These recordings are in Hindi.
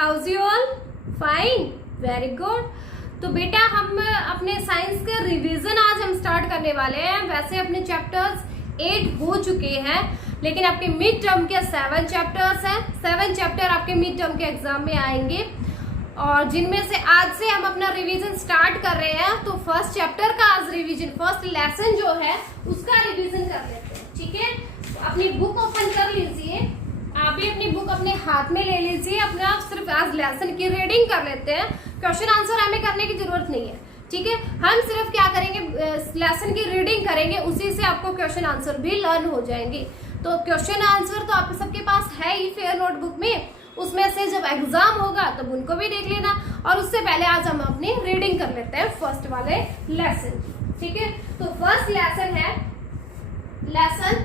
House you all? Fine, very good. तो बेटा हम अपने साइंस का रिवीजन आज हम स्टार्ट करने वाले हैं। वैसे अपने चैप्टर्स 8 हो चुके हैं, लेकिन आपके मिड टर्म के 7 चैप्टर्स हैं। 7 चैप्टर आपके मिड टर्म के एग्जाम में आएंगे और जिनमें से आज से हम अपना रिवीजन स्टार्ट कर रहे हैं। तो फर्स्ट चैप्टर का आज रिवीजन, फर्स्ट लेसन जो है उसका रिवीजन कर लेते हैं। ठीक है, तो अपनी बुक ओपन कर लीजिए। आप भी अपनी बुक अपने हाथ में ले लीजिए। अपना सिर्फ आज लेसन की रीडिंग कर लेते हैं। क्वेश्चन आंसर हमें करने की जरूरत नहीं है। ठीक है, हम सिर्फ क्या करेंगे, लेसन की रीडिंग करेंगे, उसी से आपको क्वेश्चन आंसर भी लर्न हो जाएंगे। तो क्वेश्चन आंसर तो आप सबके पास है ही फेयर नोटबुक में, उसमें से जब एग्जाम होगा तब उनको भी देख लेना। और उससे पहले आज हम अपनी रीडिंग कर लेते हैं फर्स्ट वाले लेसन। ठीक है, तो फर्स्ट लेसन है lesson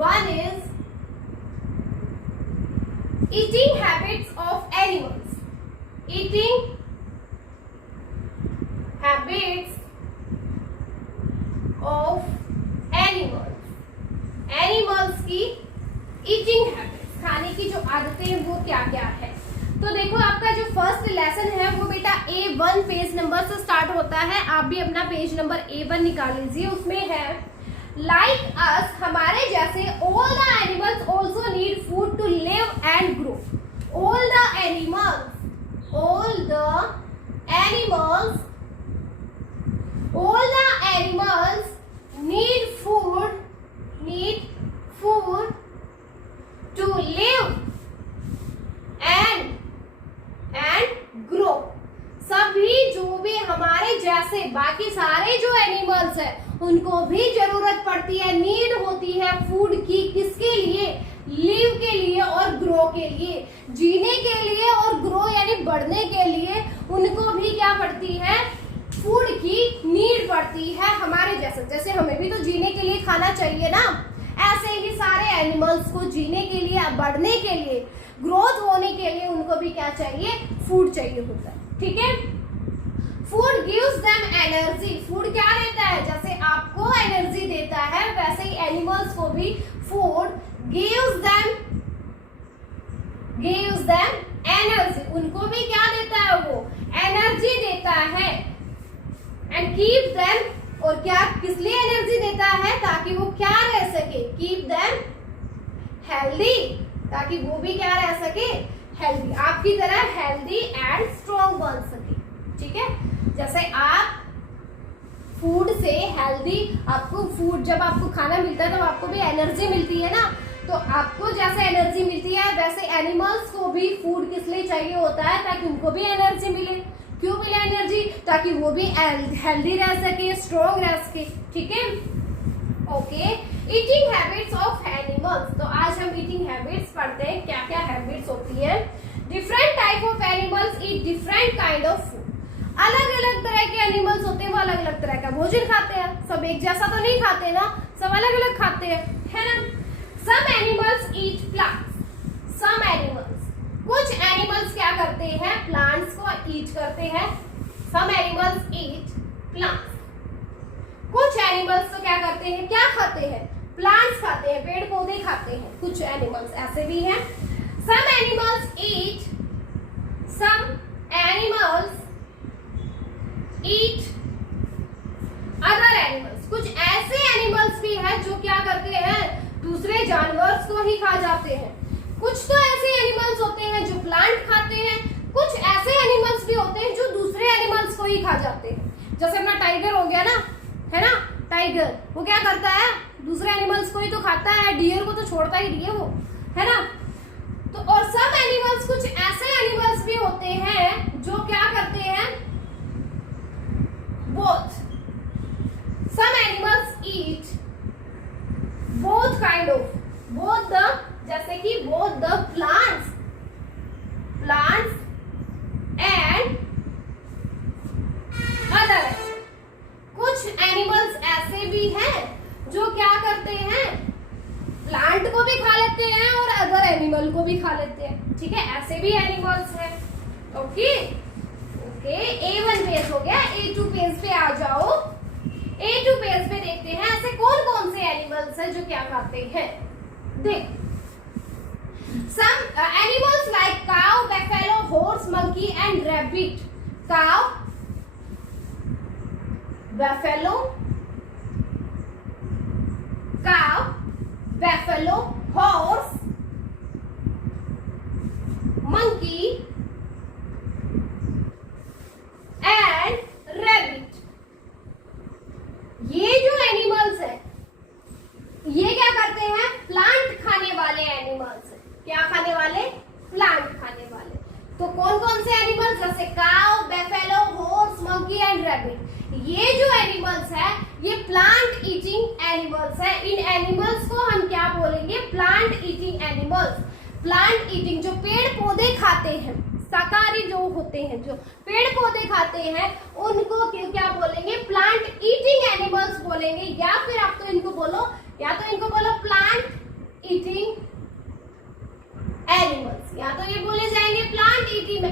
1 is eating habits of animals. Eating habits of animals. Animals की eating habits, खाने की जो आदतें हैं वो क्या क्या है। तो देखो आपका जो फर्स्ट लेसन है वो बेटा A1 पेज नंबर से स्टार्ट होता है। आप भी अपना पेज नंबर A1 निकाल लीजिए। उसमें है Like us, हमारे जैसे all the animals also need food to live and grow. All the animals need food to live and grow. सभी जो भी हमारे जैसे बाकी सारे जो एनिमल्स है उनको भी जरूरत पड़ती है, नीड होती है फूड की। किसके लिए? लिव के लिए और ग्रो के लिए, जीने के लिए और ग्रो यानी बढ़ने के लिए उनको भी क्या पड़ती है? फूड की नीड पड़ती है। हमारे जैसे जैसे हमें भी तो जीने के लिए खाना चाहिए ना, ऐसे ही सारे एनिमल्स को जीने के लिए, बढ़ने के लिए, ग्रोथ होने के लिए उनको भी क्या चाहिए? फूड चाहिए होता है। ठीक है, food gives them energy. Food क्या देता है? जैसे आपको एनर्जी देता है वैसे ही एनिमल्स को भी फूड गिव्स देम एनर्जी। उनको भी क्या देता है? वो एनर्जी देता है। एंड कीप देम, और क्या किस लिए एनर्जी देता है? ताकि वो क्या रह सके? कीप देम हेल्दी, ताकि वो भी क्या रह सके? हेल्दी, आपकी तरह हेल्दी एंड स्ट्रॉन्ग बन सके। ठीक है, जैसे आप फूड से हेल्दी, आपको फूड जब आपको खाना मिलता है तो आपको भी एनर्जी मिलती है ना। तो आपको जैसे एनर्जी मिलती है वैसे एनिमल्स को भी फूड किस लिए चाहिए होता है? ताकि उनको भी एनर्जी मिले। क्यों मिले एनर्जी? ताकि वो भी हेल्दी रह सके, स्ट्रॉन्ग रह सके। ठीक है, okay. Eating habits of animals, तो आज हम ईटिंग हैबिट्स पढ़ते हैं। क्या क्या हैबिट्स होती है? Different type of animals eat different kind of food. अलग अलग तरह के एनिमल्स होते हैं, वो अलग अलग तरह का भोजन खाते हैं। सब एक जैसा तो नहीं खाते ना, सब अलग अलग खाते हैं, है ना। Some animals eat plants. Some animals, कुछ एनिमल्स क्या करते हैं? प्लांट्स को ईट करते हैं। Some animals eat plants. कुछ एनिमल्स तो क्या करते हैं? क्या खाते हैं? प्लांट्स खाते हैं, पेड़ पौधे खाते हैं। कुछ एनिमल्स ऐसे भी हैं। Some animals eat other animals. कुछ ऐसे एनिमल्स भी हैं जो क्या करते हैं? दूसरे जानवर्स को ही खा जाते हैं। कुछ तो ऐसे एनिमल्स होते हैं जो प्लांट खाते हैं, कुछ ऐसे एनिमल्स भी होते हैं जो दूसरे एनिमल्स को ही खा जाते हैं। जैसे अपना टाइगर हो गया ना, है ना। टाइगर वो क्या करता है? दूसरे एनिमल्स को ही तो खाता है, डियर को तो छोड़ता ही नहीं है वो, है ना। तो और सब एनिमल्स, कुछ ऐसे एनिमल्स भी होते हैं जो क्या करते हैं? Both. Some animals eat both kind of, both the, जैसे कि both the plants and other. कुछ एनिमल्स ऐसे भी हैं जो क्या करते हैं? प्लांट को भी खा लेते हैं और अदर एनिमल को भी खा लेते हैं। ठीक है, ऐसे भी एनिमल्स हैं। ओके ओके, A1 पेज हो गया। A2 पेज पे आ जाओ। A2 पेज पे देखते हैं ऐसे कौन कौन से एनिमल्स हैं जो क्या खाते हैं। देख, Some animals like cow, buffalo, horse, monkey and rabbit. Cow, buffalo, horse, monkey and rabbit. ये जो एनिमल्स है ये क्या करते हैं? प्लांट खाने वाले एनिमल्स है। क्या खाने वाले? प्लांट खाने वाले। तो कौन कौन से एनिमल्स? जैसे cow, buffalo, horse, monkey and rabbit. ये जो एनिमल्स है ये प्लांट ईटिंग एनिमल्स है। इन एनिमल्स को हम क्या बोलेंगे? Plant eating animals. Plant eating जो पेड़ पौधे खाते हैं, शाकाहारी जो होते हैं, जो पेड़ पौधे खाते हैं, उनको क्या बोलेंगे? प्लांट ईटिंग एनिमल्स बोलेंगे। या फिर आप तो इनको बोलो प्लांट ईटिंग एनिमल्स, या तो ये बोले जाएंगे प्लांट ईटिंग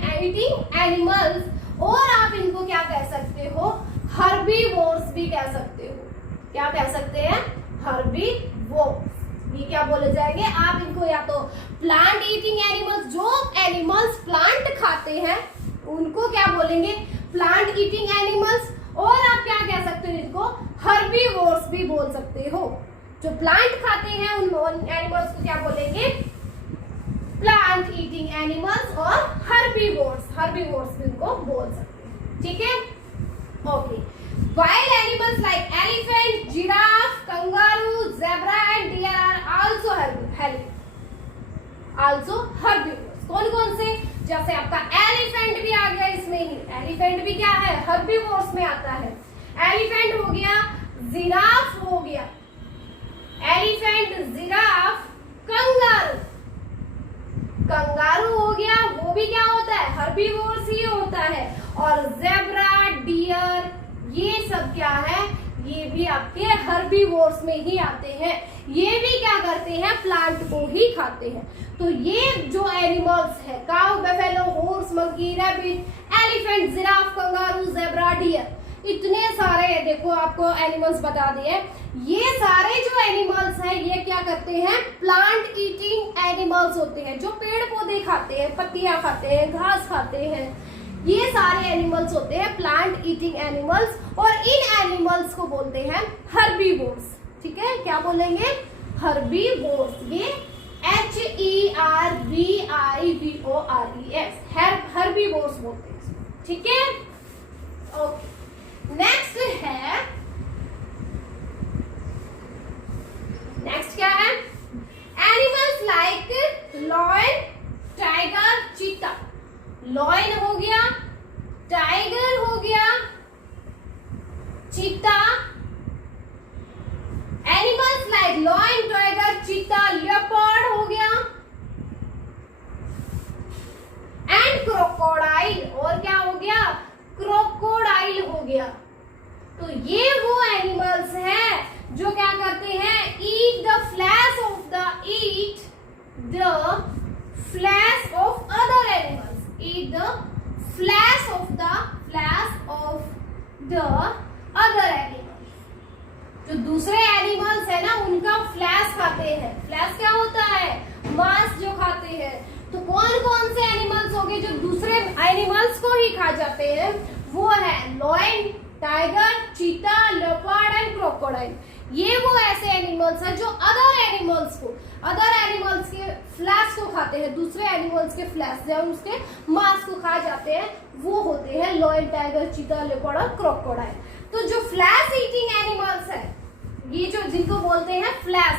एनिमल्स, और आप इनको क्या कह सकते हो? हर्बीवोर्स भी कह सकते हो। क्या कह सकते हैं? हर्बीवोर्स। ये क्या बोले जाएंगे? आप इनको या तो प्लांट ईटिंग एनिमल्स, जो एनिमल्स प्लांट खाते हैं उनको क्या बोलेंगे? Plant eating animals. और आप क्या कह सकते हो? इनको हर्बीवोर्स भी बोल सकते हो। जो प्लांट खाते हैं उन एनिमल्स को क्या बोलेंगे? प्लांट ईटिंग एनिमल्स और हर्बीवोर्स भी उनको बोल सकते हैं। ठीक है, okay. Wild animals like elephant, giraffe, kangaroo, zebra and deer are also herbivores. कौन कौन से? जैसे आपका एलिफेंट भी आ गया इसमें ही। एलिफेंट भी क्या है? हर्बीवोर्स में आता है। एलिफेंट हो गया, जिराफ हो गया, एलिफेंट, जिराफ, कंगारू हो गया, वो भी क्या होता है? हर्बीवोर्स ही होता है। और ज़ेब्रा, डियर, ये सब क्या है? ये भी आपके हर्बीवोर्स में ही आते हैं। ये भी क्या करते हैं? प्लांट को ही खाते हैं। तो ये जो एनिमल्स है, cow, buffalo, horse, monkey, rabbit, elephant, giraffe, kangaroo, zebra, deer, इतने सारे देखो आपको एनिमल्स बता दिए। ये सारे जो एनिमल्स हैं ये क्या करते हैं? प्लांट ईटिंग एनिमल्स होते हैं, जो पेड़ पौधे खाते हैं, पत्तियां खाते हैं, घास खाते हैं। ये सारे एनिमल्स होते हैं प्लांट ईटिंग एनिमल्स, और इन एनिमल्स को बोलते हैं हर्बीवोर्स। ठीक है, क्या बोलेंगे? हर्बीवोर्स। ये HERBIVORES, हर्बीवोर्स बोलते हैं। ठीक है, ओके। नेक्स्ट क्या है? एनिमल्स लाइक लॉयन, टाइगर, चीता। लॉयन हो गया, टाइगर हो गया, चीता। एनिमल्स लाइक लॉयन, टाइगर, चीता, लियोपार्ड हो गया, एंड क्रोकोडाइल। और क्या हो गया? क्रोकोडाइल हो गया। तो ये वो एनिमल्स हैं जो क्या करते हैं? Eat the flash of other animals. Eat the flash of the other animals. जो दूसरे एनिमल्स है ना उनका फ्लैश खाते हैं। फ्लैश क्या होता है? मांस जो खाते हैं। तो कौन कौन से एनिमल्स हो गए जो दूसरे एनिमल्स को ही खा जाते हैं? वो है लॉयन, टाइगर, चीता, लेपर्ड एंड क्रोकोडाइल। ये वो ऐसे एनिमल्स हैं जो अदर एनिमल्स के फ्लैश को खाते हैं। दूसरे एनिमल्स के फ्लैश या उसके मांस को खा जाते हैं, वो होते हैं लॉयन, टाइगर, चीता, लेपर्ड और क्रोकोडाइल। तो जो फ्लैश ईटिंग एनिमल्स है, ये जो जिनको बोलते हैं फ्लैश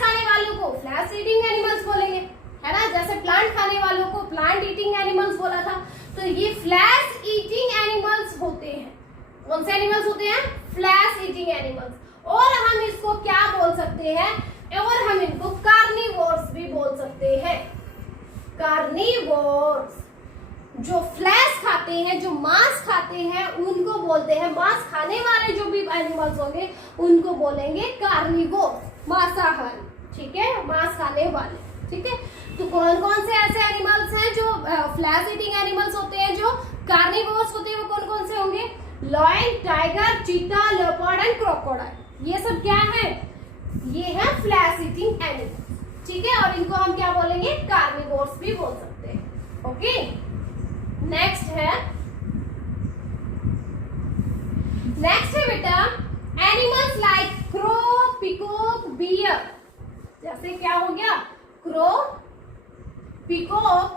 खाने वालों को फ्लैश ईटिंग एनिमल्स बोलेंगे, है ना। जैसे प्लांट खाने वालों को प्लांट ईटिंग एनिमल्स बोला था। तो ये फ्लैश ईटिंग एनिमल्स होते हैं। कौन से एनिमल्स होते हैं? Flesh eating animals. और हम इसको क्या बोल सकते हैं? और हम इनको कार्निवोर्स भी बोल सकते हैं। कार्निवोर्स जो फ्लैश खाते हैं, जो मांस खाते हैं, उनको बोलते हैं। मांस खाने वाले जो भी एनिमल्स होंगे उनको बोलेंगे कार्निवोर्स, मांसाहारी। ठीक है, मांस खाने वाले। ठीक है, तो कौन कौन से ऐसे एनिमल्स हैं जो फ्लैश ईटिंग एनिमल्स होते हैं, जो कार्निवोर्स होते हैं? वो कौन कौन से होंगे? लॉयन, टाइगर, चीता, लेपर्ड एंड क्रोकोडाइल। ये सब क्या है? ये है फ्लैश ईटिंग एनिमल्स। ठीक है, और इनको हम क्या बोलेंगे, कार्निवोर्स भी बोल सकते हैं। ओके, नेक्स्ट है बेटा animals like crow, peacock, bear. जैसे क्या हो गया, crow, peacock,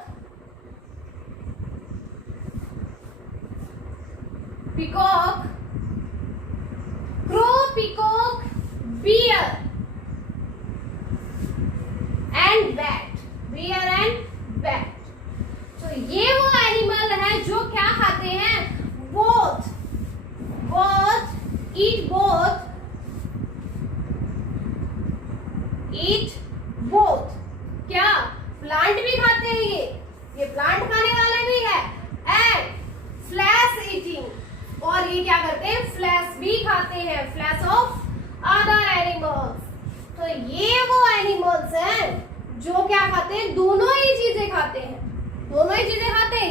crow, peacock, bear and bat, bear and bat. तो ये वो एनिमल है जो क्या खाते हैं, बोथ eat both क्या, प्लांट भी खाते हैं, ये प्लांट खाने वाले भी है, एंड फ्लैश ईटिंग, और ये क्या करते हैं, फ्लैश भी खाते हैं, फ्लैश ऑफ अदर एनिमल्स। तो ये वो एनिमल्स हैं जो क्या खाते हैं, दोनों ही चीजें खाते हैं,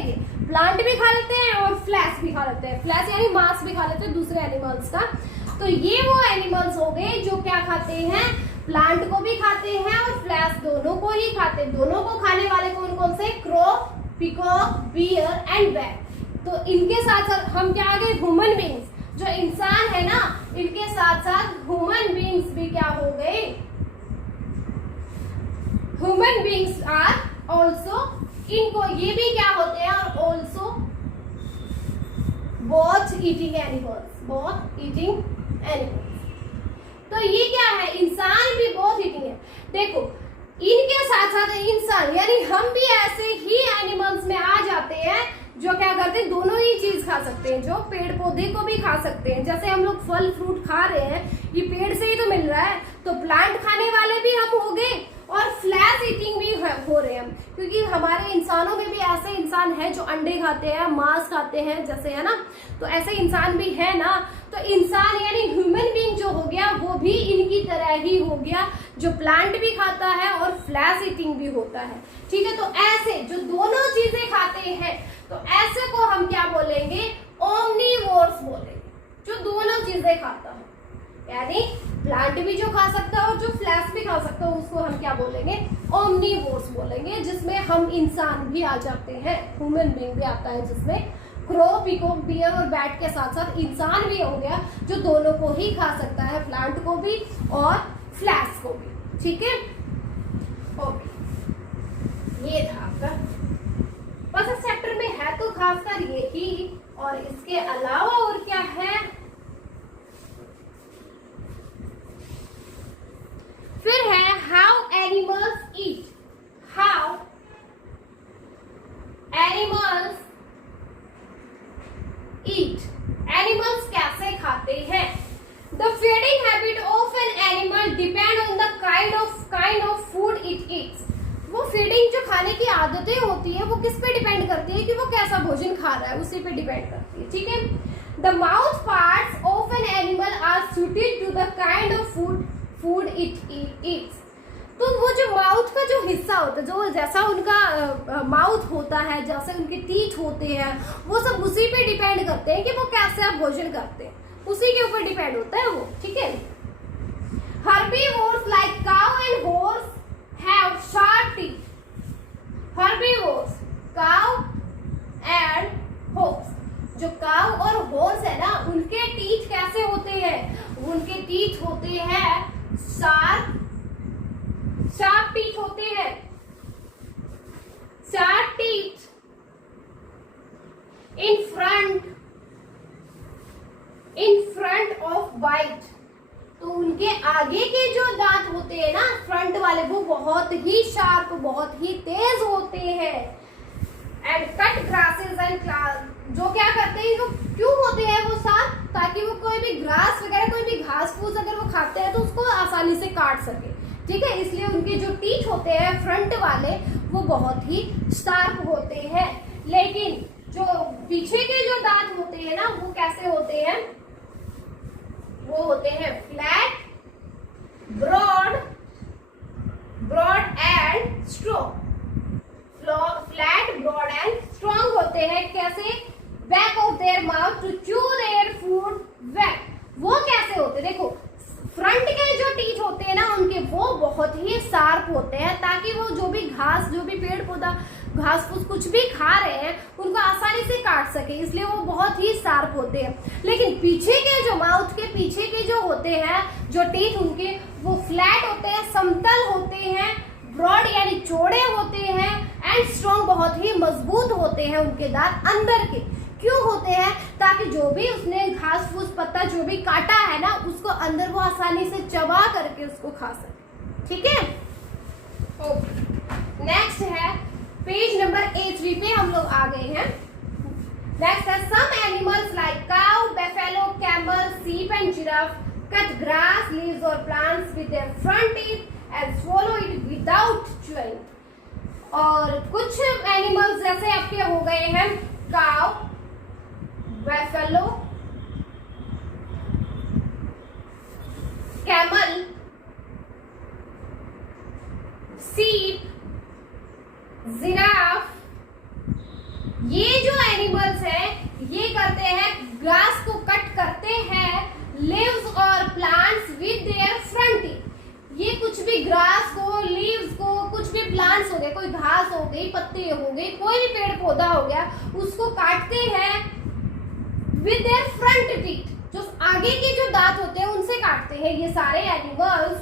ये प्लांट भी खा लेते हैं और फ्लैश भी खा लेते हैं, फ्लैश यानी मांस भी खा लेते हैं दूसरे एनिमल्स का। तो ये वो एनिमल्स हो गए जो क्या खाते हैं, प्लांट को भी खाते हैं और फ्लैश दोनों को ही खाते हैं। दोनों को खाने वाले कौन कौन से, crow, peacock, bear and bat. तो इनके साथ साथ हम क्या आ गए, ह्यूमन बींग्स, जो इंसान है ना, इनके साथ साथ ह्यूमन बींग्स भी क्या हो गए, ह्यूमन बींग्स आर ऑल्सो, इनको ये भी क्या होते हैं, और ऑल्सो बोथ ईटिंग एनिमल्स, तो ये क्या है, इंसान भी बोथ ईटिंग है। देखो इनके साथ साथ इंसान यानी हम भी ऐसे ही एनिमल्स में आ जाते हैं जो क्या करते हैं, दोनों ही चीज खा सकते हैं, जो पेड़ पौधे को भी खा सकते हैं। जैसे हम लोग फल फ्रूट खा रहे हैं, ये पेड़ से ही तो मिल रहा है, तो प्लांट खाने वाले भी हम हो गए और फ्लैश ईटिंग भी हो रहे हैं हम, क्योंकि हमारे इंसानों में भी ऐसे इंसान है जो अंडे खाते हैं, मांस खाते हैं, जैसे है ना, तो ऐसे इंसान भी है ना। तो इंसान यानी ह्यूमन बीइंग जो हो गया वो भी इनकी तरह ही हो गया, जो प्लांट भी खाता है और फ्लैश ईटिंग भी होता है। ठीक है, तो ऐसे जो दोनों चीजें खाते हैं, तो ऐसे को हम क्या बोलेंगे, ओमनीवोर्स बोलेंगे, जो दोनों चीजें खाता है, यानी प्लांट भी जो खा सकता है और जो फ्लैश भी खा सकता है, उसको हम क्या बोलेंगे, ओमनीवोर्स बोलेंगे, जिसमें हम इंसान भी आ जाते हैं, ह्यूमन बीइंग भी आता है, जिसमें क्रो, पिकॉक, बियर और बैट के साथ साथ इंसान भी हो गया, जो दोनों को ही खा सकता है, प्लांट को भी और फ्लैश को भी। ठीक है, ओके, ये था आपका बस इस चैप्टर में है तो खासकर ये ही, और इसके अलावा और क्या है, फिर है how animals eat, how animals eat, animals कैसे खाते हैं। The feeding habit of an animal depend on the kind of food it Yeats. वो फीडिंग जो खाने की आदतें होती है वो किस पे डिपेंड करती है कि वो कैसा भोजन खा रहा है, उसी पे डिपेंड करती है। ठीक है, the mouth parts of an animal are suited to the kind of food it eats. तो वो जो माउथ का जो हिस्सा होता है, जो जैसा उनका माउथ होता है, जैसे उनके टीथ होते हैं, वो सब उसी पे डिपेंड करते हैं कि वो कैसे भोजन करते हैं, उसी के ऊपर डिपेंड होता है वो। ठीक है, herbivores like cow and horse have sharp teeth. Herbivores, cow and horse, जो काउ और हॉर्स है ना, उनके टीथ कैसे होते हैं, उनके टीथ होते हैं शार्प टीथ होते हैं, sharp teeth in front of bite. तो उनके आगे के जो दांत होते हैं ना, फ्रंट वाले, वो बहुत ही शार्प, बहुत ही तेज होते हैं। एंड कट ग्रासेस एंड जो क्या करते हैं, वो क्यों होते हैं वो शार्प, ताकि वो कोई भी ग्रास वगैरह, कोई भी घास फूस अगर वो खाते हैं तो उसको आसानी से काट सके। ठीक है, इसलिए उनके जो टीथ होते हैं फ्रंट वाले, वो बहुत ही शार्प होते हैं। लेकिन जो पीछे के जो दांत होते हैं ना, वो कैसे होते हैं, वो होते हैं flat, broad and strong. Flat, broad and strong होते हैं। कैसे, back of their mouth to chew their food back. वो कैसे होते, देखो फ्रंट के जो टीथ होते हैं ना उनके, वो बहुत ही शार्प होते हैं, ताकि वो जो भी घास, जो भी पेड़ पौधा, घास फूस कुछ भी खा रहे हैं उनको आसानी से काट सके, इसलिए वो बहुत ही शार्प होते हैं। लेकिन पीछे के जो माउथ के पीछे के जो होते हैं, जो टीथ उनके, वो फ्लैट होते हैं, समतल होते हैं, ब्रॉड यानी चौड़े होते हैं, एंड स्ट्रॉन्ग बहुत ही मजबूत होते हैं उनके दांत अंदर के। क्यों होते हैं? ताकि जो भी उसने घास फूस पत्ता जो भी काटा है ना, उसको अंदर वो आसानी से चबा करके उसको खा सके। ठीक है, ओके। नेक्स्ट है पेज नंबर A3 पे हम लोग आ गए हैं। नेक्स्ट है some animals like cow, buffalo, camel, sheep and giraffe cut grass, leaves और plants with their front teeth and swallow it without chewing। और कुछ एनिमल्स जैसे आपके हो गए हैं cow, buffalo, camel, sheep, giraffe, ये जो एनिमल्स हैं ये करते हैं ग्रास को कट करते हैं, लीव्स और plants with their front teeth. ये कुछ भी ग्रास को, लीव्स को, कुछ भी प्लांट्स हो गए, कोई घास हो गई, पत्ते हो गए, कोई भी पेड़ पौधा हो गया, उसको काटते हैं विद देयर फ्रंट टीथ, जो आगे के जो दांत होते हैं उनसे काटते हैं ये सारे animals,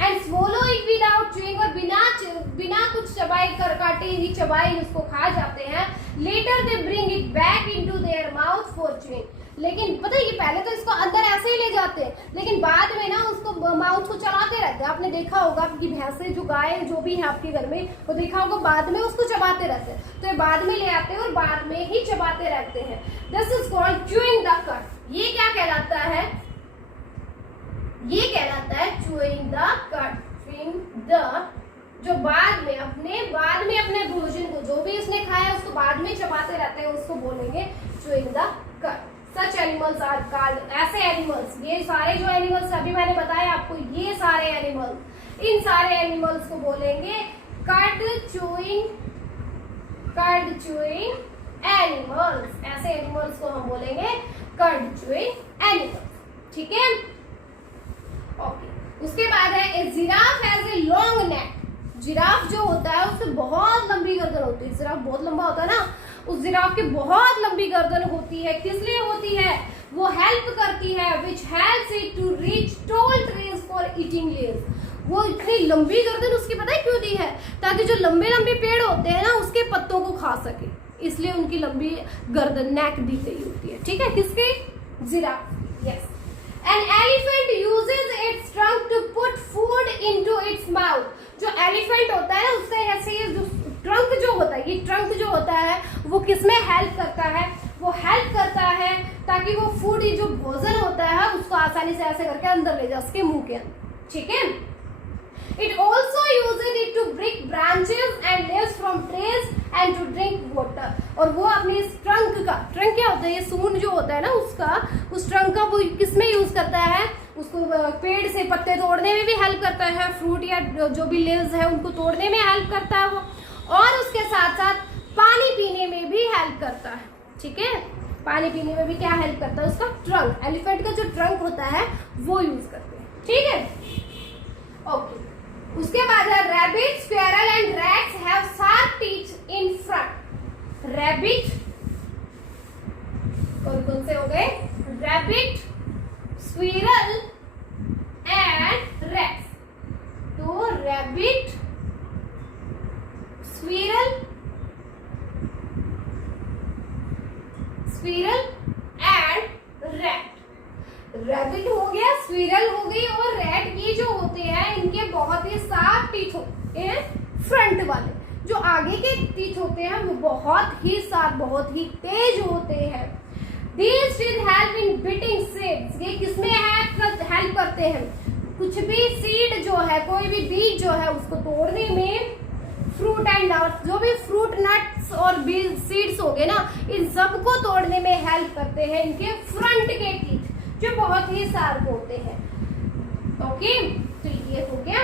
and swallow it without chewing, और बिना कुछ चबाई कर काटे ही चबाई उसको खा जाते हैं। Later they bring it back into their mouth for chewing। लेकिन पता है, ये पहले तो इसको अंदर ऐसे ही ले जाते हैं, लेकिन बाद में ना उसको माउथ को चलाते रहते हैं। आपने देखा होगा आपकी भैंसे, जो गाय जो भी है आपके घर में, वो देखा होगा बाद में उसको चबाते रहते हैं, तो ये बाद में ले आते हैं और बाद में ही चबाते रहते हैं। This is called chewing the cud। ये क्या कहलाता है? ये कहलाता है chewing the cud। chewing the, जो बाद में अपने भोजन को, जो भी उसने खाया उसको बाद में चबाते रहते हैं, उसको बोलेंगे chewing the cud। Such animals are called, ऐसे एनिमल्स, ये सारे जो एनिमल्स अभी मैंने बताया आपको, ये सारे एनिमल्स, इन सारे एनिमल्स को बोलेंगे cud chewing एनिमल्स। ऐसे एनिमल्स को हम बोलेंगे cud chewing एनिमल्स। ठीक है, ओके। उसके बाद है a giraffe has a long neck. Giraffe जो होता है उससे बहुत लंबी गर्दन होती है। जिराफ बहुत लंबा होता है ना, उस जिराफ की बहुत लंबी गर्दन होती है। किस लिए होती है? वो हेल्प करती है, which helps it to reach tall trees for eating leaves. वो इतनी लंबी गर्दन उसकी पता है क्यों दी है? ताकि जो लंबे लंबे पेड़ होते हैं ना उसके पत्तों को खा सके, इसलिए उनकी लंबी गर्दन, नेक दी गई होती है। ठीक है, किसकी? Giraffe. Yes. An elephant uses its trunk to put food into its mouth। जो एलिफेंट होता है उससे ऐसे जो ट्रंक जो होता है, ये ट्रंक जो होता है वो किसमें हेल्प करता है? वो हेल्प करता है ताकि वो फूड, जो भोजन होता है उसको आसानी से ऐसे करके अंदर ले जा सके, मुंह के अंदर। ठीक है। It also uses it to break branches and leaves from trees and to drink water। और वो अपने इस ट्रंक का, ट्रंक क्या होता है? ये सूंड जो होता है ना उसका, उस ट्रंक का वो किसमें यूज करता है? उसको पेड़ से पत्ते तोड़ने में भी हेल्प करता है, फ्रूट या जो भी लीव्स है उनको तोड़ने में हेल्प करता है वो, और उसके साथ साथ पानी पीने में भी हेल्प करता है। ठीक है, पानी पीने में भी क्या हेल्प करता है? उसका ट्रंक, एलिफेंट का जो ट्रंक होता है वो यूज करते हैं। ठीक है, ओके। उसके बाद है rabbit, squirrel and rats have sharp teeth in front. Rabbit कौन से हो गए? Rabbit, squirrel and rats. तो rabbit, squirrel and rat. Rabbit हो गया, स्क्विरल हो गई और रैट, ये जो होते हैं इनके बहुत ही शार्प टीथ होते हैं फ्रंट वाले। जो आगे के टीथ होते हैं वो बहुत ही शार्प, बहुत ही तेज होते हैं। These teeth help in beating seeds। ये किसमें हेल्प करते हैं? कुछ भी सीड जो है, कोई भी बीज जो है उसको तोड़ने में, फ्रूट एंड नट्स, जो भी फ्रूट नट्स और बीज सीड्स हो गए ना, इन सबको तोड़ने में हेल्प करते हैं इनके फ्रंट के टीथ, जो बहुत ही शार्प होते हैं। ओके, तो ये हो गया।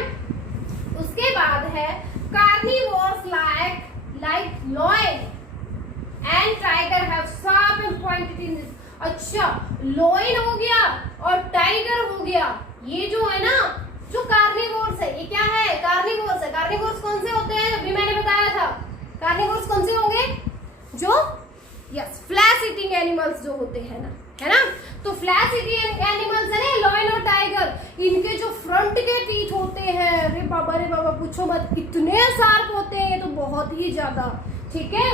उसके बाद है carnivores like lion and tiger have sharp and pointed in this. अच्छा, लॉयन हो गया और टाइगर हो गया, ये जो है ना, कार्निवोर्स कौन से होते हैं, अभी मैंने बताया था कार्निवोर्स कौन से होंगे, जो यस फ्लैश ईटिंग एनिमल्स जो होते हैं ना, है ना। तो फ्लैश ईटिंग एनिमल्स है ना लायन और टाइगर, इनके जो फ्रंट के टीथ होते हैं, अरे बाबा पूछो मत, कितने शार्प होते हैं, ये तो बहुत ही ज्यादा, ठीक है।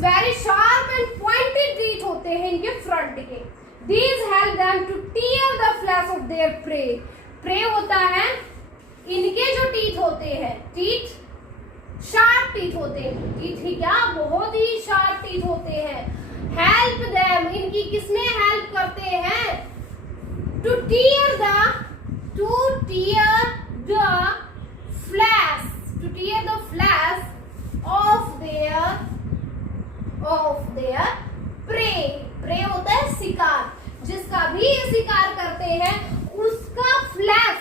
Very sharp and pointed teeth होते हैं इनके फ्रंट के। These help them to tear the flesh of their prey. Prey होता है, इनके जो टीथ होते हैं, टीथ शार्प टीथ होते हैं, टीथ ही क्या बहुत ही शार्प टीथ होते हैं। हेल्प देम, इनकी किसमें हेल्प करते हैं, two tier the flash of their pray होता है शिकार, जिसका भी ये शिकार करते हैं उसका फ्लैश,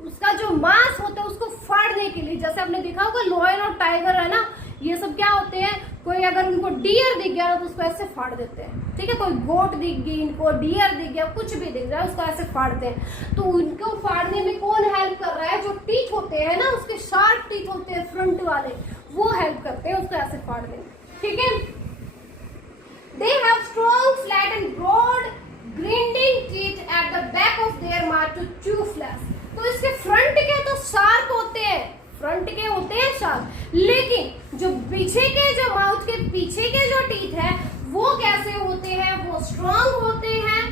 उसका जो मांस होता है उसको फाड़ने के लिए। जैसे आपने देखा होगा लायन और टाइगर है ना, ये सब क्या होते हैं, कोई अगर उनको डियर दिख गया तो उसको ऐसे फाड़ देते हैं, ठीक है। कोई गोट दिख गई इनको, डियर दिख गया, कुछ भी दिख रहा है उसको ऐसे फाड़ते हैं। तो उनको फाड़ने में कौन हेल्प कर रहा है, जो टीथ होते हैं ना, उसके शार्प टीथ होते हैं फ्रंट वाले, वो हेल्प करते हैं उसको ऐसे फाड़ने में, ठीक है। They have strong, flat and broad grinding teeth at the back of their mouth to chew flesh. तो इसके फ्रंट के तो शार्प होते हैं, फ्रंट के होते हैं शार्प, लेकिन जो पीछे के, जो माउथ के पीछे के जो टीथ है वो कैसे होते हैं, वो स्ट्रॉन्ग होते हैं,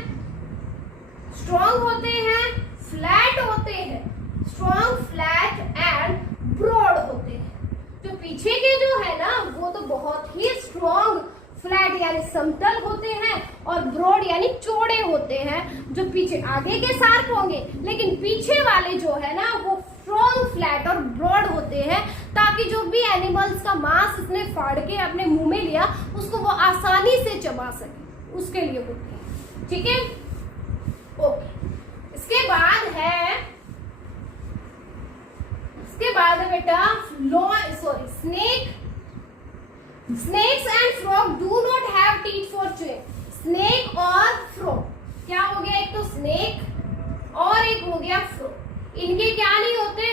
फ्लैट होते हैं, स्ट्रॉन्ग, फ्लैट एंड ब्रॉड होते हैं। जो पीछे के जो है ना वो तो बहुत ही स्ट्रॉन्ग, फ्लैट यानी समतल होते हैं, और ब्रॉड यानी चौड़े होते हैं। जो पीछे, आगे के शार्प होंगे लेकिन पीछे वाले जो है ना वो स्ट्रॉन्ग, फ्लैट और ब्रॉड होते हैं, ताकि जो भी एनिमल्स का मांस इसने फाड़ के अपने मुंह में लिया उसको वो आसानी से चबा सके, उसके लिए होते हैं, ठीक है। ओके, इसके बाद है बेटा snakes and frog do not have teeth for chewing. Snake और फ्रॉग क्या हो गया, एक तो स्नेक और एक हो गया फ्रॉग, इनके क्या नहीं होते,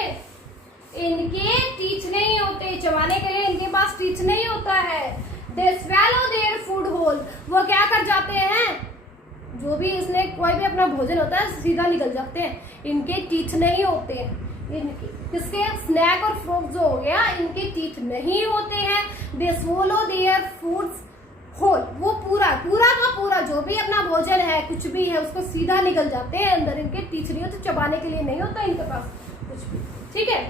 इनके टीथ नहीं होते, चबाने के लिए इनके पास टीथ नहीं होता है। They swallow their food whole, वो क्या कर जाते हैं, जो भी इसने कोई भी अपना भोजन होता है सीधा निकल जाते हैं, इनके टीथ नहीं होते हैं। इनके किसके, स्नैक और फ्रॉग जो हो गया, इनके टीथ नहीं होते हैं। दे swallow their foods whole, वो पूरा का पूरा जो भी अपना भोजन है, कुछ भी है, उसको सीधा निकल जाते हैं अंदर, इनके टीथ नहीं होते, चबाने के लिए नहीं होता इनके पास कुछ भी, ठीक है।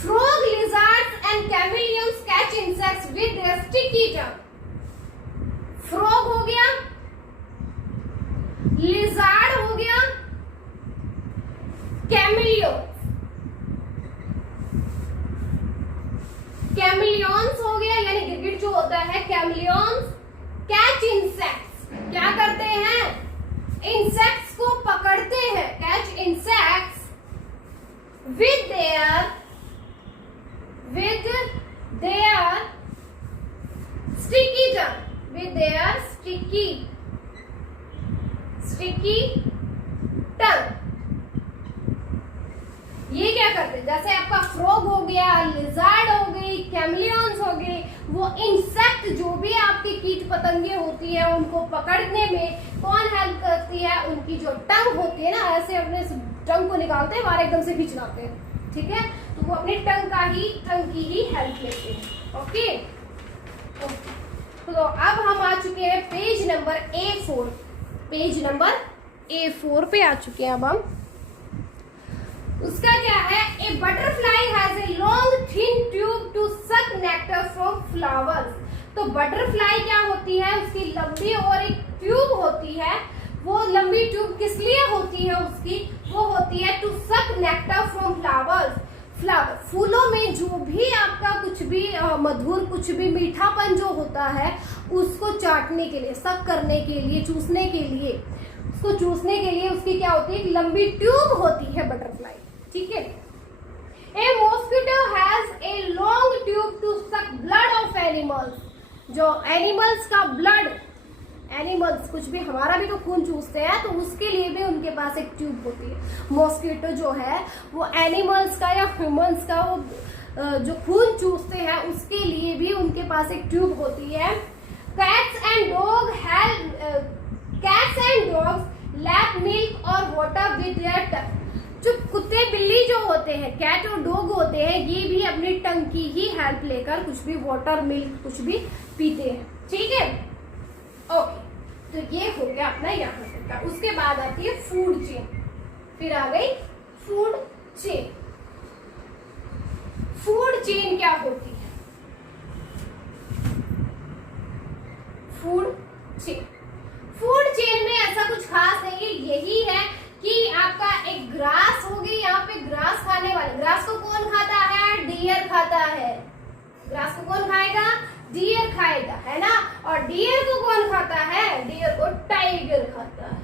Frog, lizards and chameleons catch insects with their sticky tongue. Frog हो गया, लिजर्ड हो गया, कैमिलियंस हो गया, यानी गिरगिट जो होता है, कैमिलियंस कैच इंसेक्ट्स, क्या करते हैं, इंसेक्ट्स को पकड़ते हैं, catch insects with their sticky tongue, with their sticky टंग। ये क्या करते हैं, जैसे आपका फ्रॉग हो गया, लिजर्ड हो गई, कैमिलियंस हो गई, वो इंसेक्ट जो भी आपकी कीट पतंगे होती है उनको पकड़ने में कौन हेल्प करती है, उनकी जो टंग होती है ना, ऐसे अपने टंग को निकालते हैं, बाहर एकदम से खींच लाते हैं, ठीक है। तो वो अपनी टंग की ही हेल्प लेते हैं, ओके। तो अब हम आ चुके हैं पेज नंबर A4 पे आ चुके हैं अब हम। उसका क्या है, a butterfly has a long thin tube to suck nectar from flowers. तो बटरफ्लाई क्या होती है, उसकी लंबी और एक ट्यूब होती है, वो लंबी ट्यूब किस लिए होती है उसकी, वो होती है to suck nectar from flowers. फूलों में जो भी आपका कुछ भी मधुर, कुछ भी मीठापन जो होता है उसको चाटने के लिए, सक करने के लिए, चूसने के लिए, उसको चूसने के लिए उसकी क्या होती है, लंबी ट्यूब होती है बटरफ्लाई, ठीक है। A mosquito has a long tube to suck blood of animals. जो एनिमल्स का ब्लड, एनिमल्स कुछ भी, हमारा भी तो खून चूसते हैं, तो उसके लिए भी उनके पास एक ट्यूब होती है। मॉस्किटो जो है वो एनिमल्स का या ह्यूमंस का वो जो खून चूसते हैं उसके लिए भी उनके पास एक ट्यूब होती है। Cats and dogs lap milk और वाटर विद देयर टंग। जो कुत्ते बिल्ली जो होते हैं, कैट और डॉग होते हैं, ये भी अपनी टंग की ही हेल्प लेकर कुछ भी वाटर मिल्क कुछ भी पीते हैं। ठीक है, ओके, तो ये हो गया अपना यहाँ तक का। उसके बाद आती है फूड चेन। फिर आ गई फूड चेन। फूड चेन क्या होती है? फूड चेन में ऐसा कुछ खास नहीं है, यही है कि आपका एक ग्रास होगी, यहाँ पे ग्रास खाने वाले, ग्रास को कौन खाता है? डियर खाता है। ग्रास को कौन खाएगा? डियर खाएगा, है ना। और डियर को कौन खाता है? डियर को टाइगर खाता है।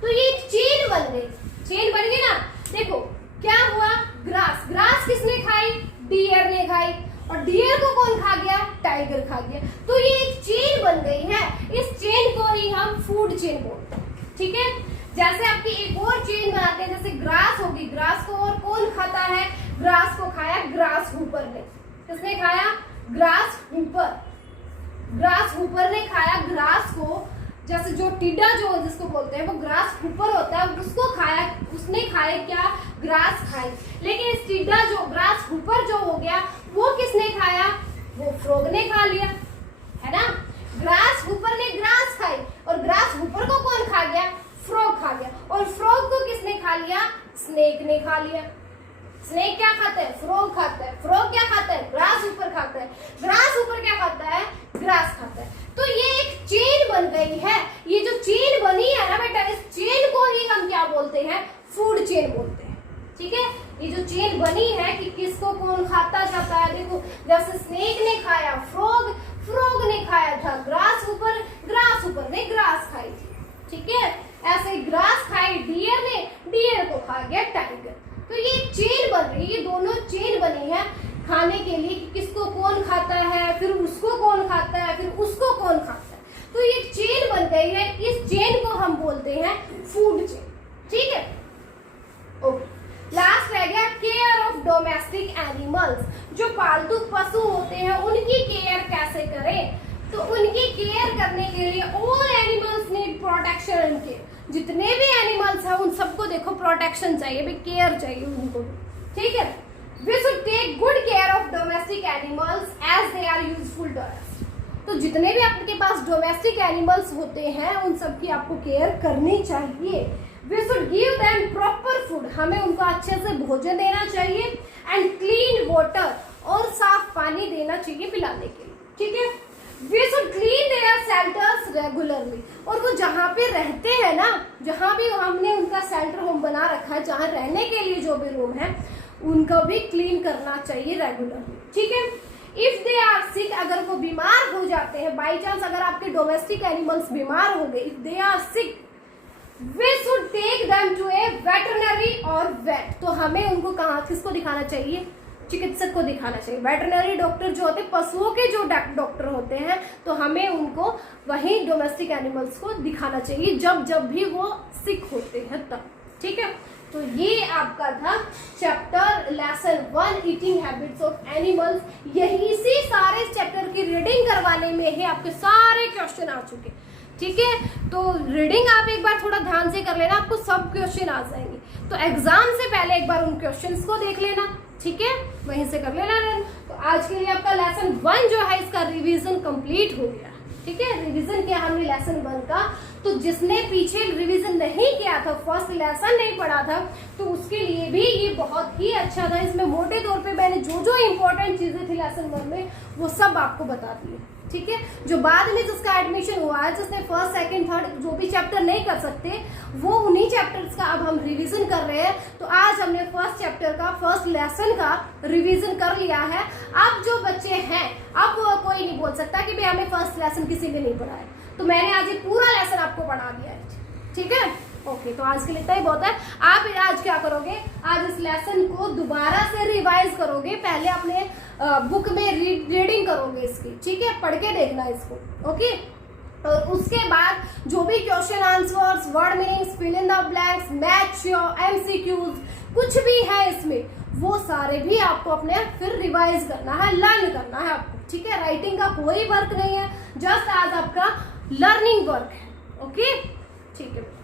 तो ये चेन बन गई, चेन बन गई ना। देखो क्या हुआ, ग्रास किसने खाई? डियर ने खाई। और डियर को कौन खा गया? टाइगर खा गया। तो ये एक चेन बन गई है। इस चेन को ही हम फूड चेन बोलते हैं। ठीक है, जैसे आपकी एक और चेन बनाते हैं, जैसे ग्रास होगी, ग्रास को और कौन खाता है? ग्रास को खाया ग्रास हुपर ने। किसने खाया? ग्रास हुपर ने खाया ग्रास को। जैसे जो टिड्डा जो जिसको बोलते हैं वो ग्रास हुपर होता है, उसको खाया, उसने खाया क्या? ग्रास खाई। लेकिन इस टिड्डा जो ग्रास हुपर जो हो गया वो किसने खाया? वो फ्रॉग ने खा लिया, है ना। ग्रास हुपर ने ग्रास खाई और ग्रास हुपर को कौन खा गया? फ्रॉग खा गया। और फ्रॉग को किसने खा लिया? स्नेक ने खा लिया। स्नेक क्या खाता है? फ्रॉग खाता है। फ्रॉग क्या खाता है? ग्रास हुपर खाता है। ग्रास हुपर क्या खाता है? ग्रास खाता है। तो ये एक चेन बन गई है। ये जो चेन बनी है ना बेटा, इस चेन को ही हम क्या बोलते हैं? फूड चेन बोलते हैं। ठीक है, ये जो चेन बनी है कि किसको कौन खाता जाता है। देखो, जैसे स्नेक ने खाया फ्रॉग ने खाया था ग्रास हुपर ने ग्रास खाई थी। ठीक है, ऐसे ग्रास खाई डियर ने, डियर को खा गया टाइगर। तो ये चेन बन रही है, ये दोनों चेन बनी है खाने के लिए कि किसको कौन खाता है, फिर उसको कौन खाता है, फिर उसको कौन खाता है। तो ये चेन बन गई है। इस चेन को हम बोलते हैं फूड चेन। ठीक है, ओके। लास्ट रह गया केयर ऑफ डोमेस्टिक एनिमल्स। जो पालतू पशु होते हैं उनकी केयर कैसे करें? तो उनकी केयर करने के लिए all animals need protection and care. जितने भी एनिमल्स हैं उन सबको देखो प्रोटेक्शन चाहिए, भी केयर चाहिए उनको। ठीक है, we should take good care of domestic animals as they are useful to us. तो जितने भी आपके पास डोमेस्टिक एनिमल्स होते हैं उन सब की आपको केयर करनी चाहिए। We should give them proper food. हमें उनको अच्छे से भोजन देना चाहिए। एंड क्लीन वाटर, और साफ पानी देना चाहिए पिलाने के लिए। ठीक है, we should clean their shelters regularly. और वो जहाँ पे रहते हैं ना, जहाँ भी हमने उनका शेल्टर होम बना रखा है, जहाँ रहने के लिए जो भी रूम है उनको भी क्लीन करना चाहिए रेगुलरली। ठीक है, इफ दे आर सिक, अगर वो बीमार हो जाते हैं, बाई चांस अगर आपके डोमेस्टिक एनिमल्स बीमार हो गए, if they are sick we should take them to a veterinary और वेट। तो हमें उनको कहाँ, किसको दिखाना चाहिए? चिकित्सक को दिखाना चाहिए। वेटरनरी डॉक्टर जो होते हैं, पशुओं के जो डॉक्टर होते हैं, तो हमें उनको वही डोमेस्टिक एनिमल्स को दिखाना चाहिए जब भी वो सिक होते हैं तब। ठीक है, तो ये आपका था chapter lesson 1 eating habits of animals. यही से सारे चैप्टर की रीडिंग करवाने में ही आपके सारे क्वेश्चन आ चुके। ठीक है, तो रीडिंग आप एक बार थोड़ा ध्यान से कर लेना, आपको सब क्वेश्चन आ जाएंगे। तो एग्जाम से पहले एक बार उन क्वेश्चंस को देख लेना। ठीक है, वहीं से कर लेना। तो आज के लिए आपका लेसन 1 जो है इसका रिवीजन कंप्लीट हो गया। ठीक है, रिवीजन किया हमने लेसन 1 का। तो जिसने पीछे रिवीजन नहीं किया था, फर्स्ट लेसन नहीं पढ़ा था, तो उसके लिए भी ये बहुत ही अच्छा था। इसमें मोटे तौर पे मैंने जो इंपॉर्टेंट चीजें थी लेसन 1 में वो सब आपको बता दिए। ठीक है, जो बाद में जिसका एडमिशन हुआ है, जिसने फर्स्ट सेकंड थर्ड जो भी चैप्टर नहीं कर सकते, वो उन्हीं चैप्टर्स का अब हम रिवीजन कर रहे हैं। तो आज हमने फर्स्ट चैप्टर का, फर्स्ट लेसन का रिवीजन कर लिया है। अब जो बच्चे हैं, अब कोई नहीं बोल सकता कि भाई हमें फर्स्ट लेसन किसी ने नहीं पढ़ा है। तो मैंने आज ये पूरा लेसन आपको पढ़ा दिया है। ठीक है, ओके, तो आज के लिए इतना ही बहुत है। आप आज क्या करोगे? आज इस लेसन को दोबारा से रिवाइज करोगे। पहले अपने बुक में रीडिंग करोगे इसकी। ठीक है, पढ़ के देखना इसको। ओके। और उसके बाद जो भी question answers, word meanings, fill in the blanks, match your MCQs कुछ भी है इसमें, वो सारे भी आपको अपने फिर रिवाइज करना है, लर्न करना है आपको, ठीक है। राइटिंग का कोई वर्क नहीं है, जस्ट आज आपका लर्निंग वर्क है, ओके, ठीक है।